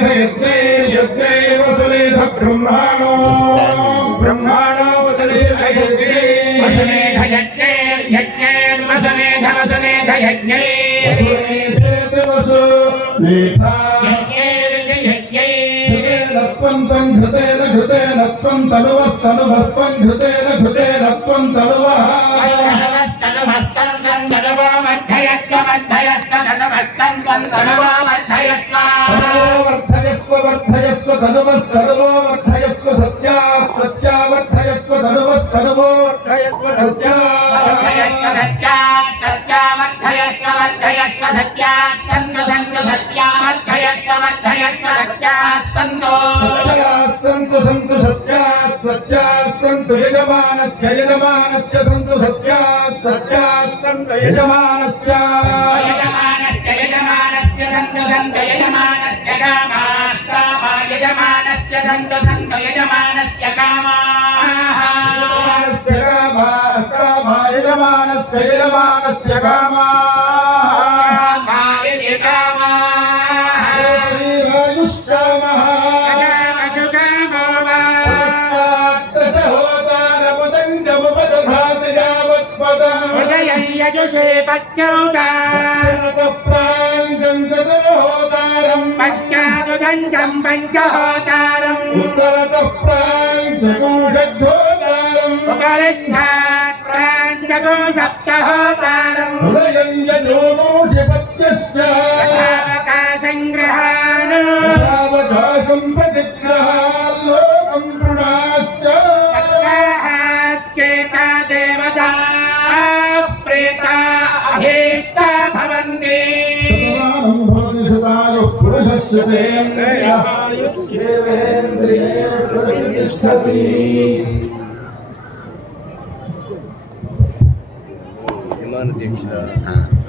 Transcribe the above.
यज्ञे यज्ञे वसुलेध ब्रह्माणो ब्रह्माणो वसुलेध यज्ञे वसुलेध यज्ञे यज्ञे वसुलेध वसुलेध यज्ञे वसुलेधेत वसु नेधा यज्ञे यज्ञे त्वं तं घृतेन घृतेन त्वं तनुवस्तनुभस्त्वं घृतेन घृतेन त्वं तनुवः तनुवस्तं तनुवो मध्ययस्व मध्ययस्व तनुवस्तं त्वं तनुवः వర్ధయస్వ సత్యా సత్యా సంతు సంతు సత్యా సత్యా సంతు యజమానస్య యజమానస్య సంతు సత్యా సత్యా సంతు యజమానస్య యజమానస్య యజమానస్య సంతు సంతు యజమానస్య కామాః కామా యజమానస్య సంతు శైలమానస్య యజుషే పత్నౌ చ పంచహోతారం ఉత్తరతః ప్రాంచకోషోదారం ఉపరిష్టాత్ ప్రాంతకో సప్తహోతారం హృదయం యజోమోషపత్యశ్చ అవకాశంగ్రహాను అవకాశం ప్రతిగ్రహాల్లోకం తృణాశ్చ స్కేతా దేవతా ప్రేతా అభీష్ట భవంతి శతమానం భవతి శతాయుః పురుషస్య తేంద్రియः దేవేంద్రియే ప్రతిష్టతి दीक्षा हाँ।